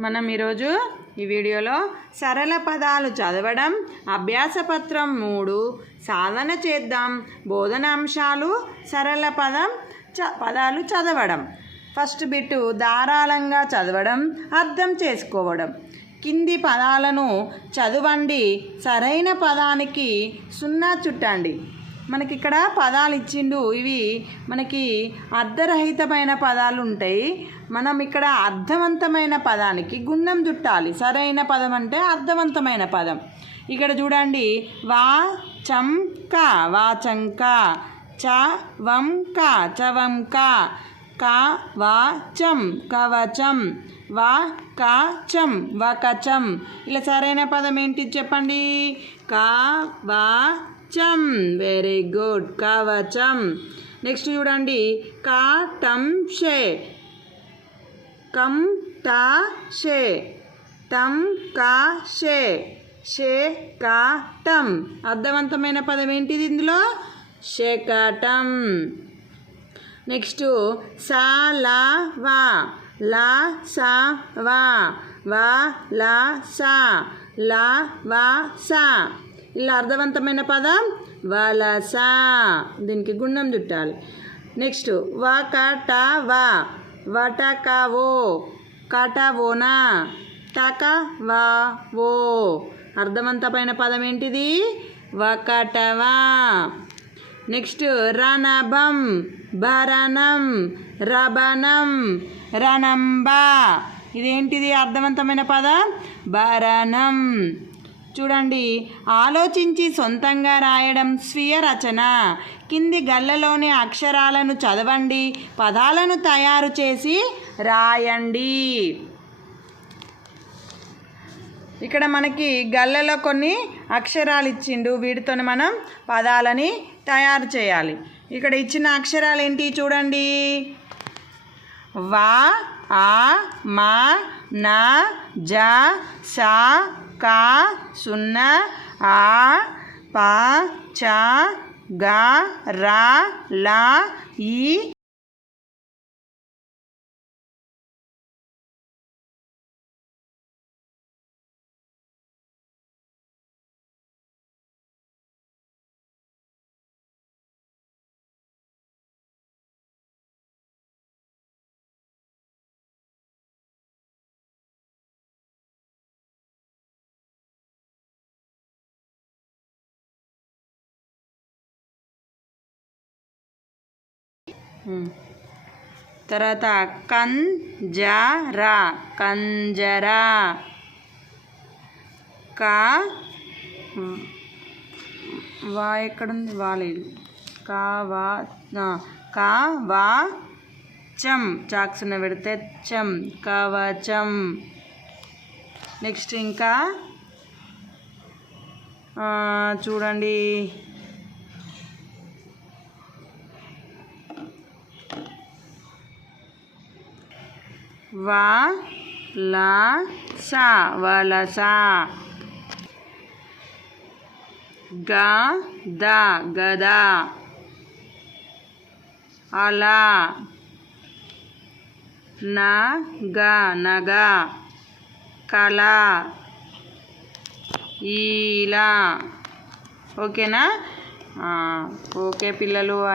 మనం ఈరోజు ఈ వీడియోలో సరళ పదాలు చదవడం అభ్యాసపత్రం 3 సాధన చేద్దాం. బోధనాంశాలు సరళ పదాలు చదవడం. ఫస్ట్ బిట్ ధారాళంగా చదవడం, అర్థం చేసుకోవడం. కింది పదాలను చదవండి, సరైన పదానికి 0 చుట్టండి. మనకి ఇక్కడ పదాలు ఇచ్చిండు. ఇవి మనకి అర్థరహితమైన పదాలు ఉంటాయి. మనం ఇక్కడ అర్థవంతమైన పదానికి గుణం చుట్టాలి. సరైన పదం అంటే అర్థవంతమైన పదం. ఇక్కడ చూడండి, వాచంక వాచంక, చవంక చవంక, కవచం కవచం, వకచం వకచం. ఇలా సరైన పదం ఏంటి చెప్పండి? కవచం. వెరీ గుడ్, కవచం. నెక్స్ట్ చూడండి, కాటంషే కంటషే, టంకషే, శేకటం. అర్థవంతమైన పదం ఏంటిది ఇందులో? శకటం. నెక్స్ట్ సలవా లసవా వలస లవస. ఇలా అర్థవంతమైన పదం వలస. దీనికి గుణం చుట్టాలి. నెక్స్ట్ వకటవా వటకవో కటవోనా టకవో. అర్థవంతమైన పదం ఏంటిది? వకటవా. నెక్స్ట్ రణభం భరణం రబణం రణంబ. ఇదేంటిది అర్థవంతమైన పదం? భరణం. చూడండి, ఆలోచించి సొంతంగా రాయడం స్వీయ రచన. కింది గళ్ళలోని అక్షరాలను చదవండి, పదాలను తయారు చేసి రాయండి. ఇక్కడ మనకి గళ్ళలో కొన్ని అక్షరాలు ఇచ్చిండు. వీటితో మనం పదాలని తయారు చేయాలి. ఇక్కడ ఇచ్చిన అక్షరాలు ఏంటి చూడండి. వా, ఆ, మా, నా, జ, సా, కా, 0, ఆ, పా, చ, గా, రా, లా, ఈ. తర్వాత కంజరా కంజరా, వా ఎక్కడుంది? వాలేదు. కవచం చాక్సున పెడితే చం కవచం. నెక్స్ట్ ఇంకా చూడండి, వలస వలస, గద గద, అలా, నగ నగ, కళ, ఇలా. ఓకేనా? ఓకే పిల్లలు.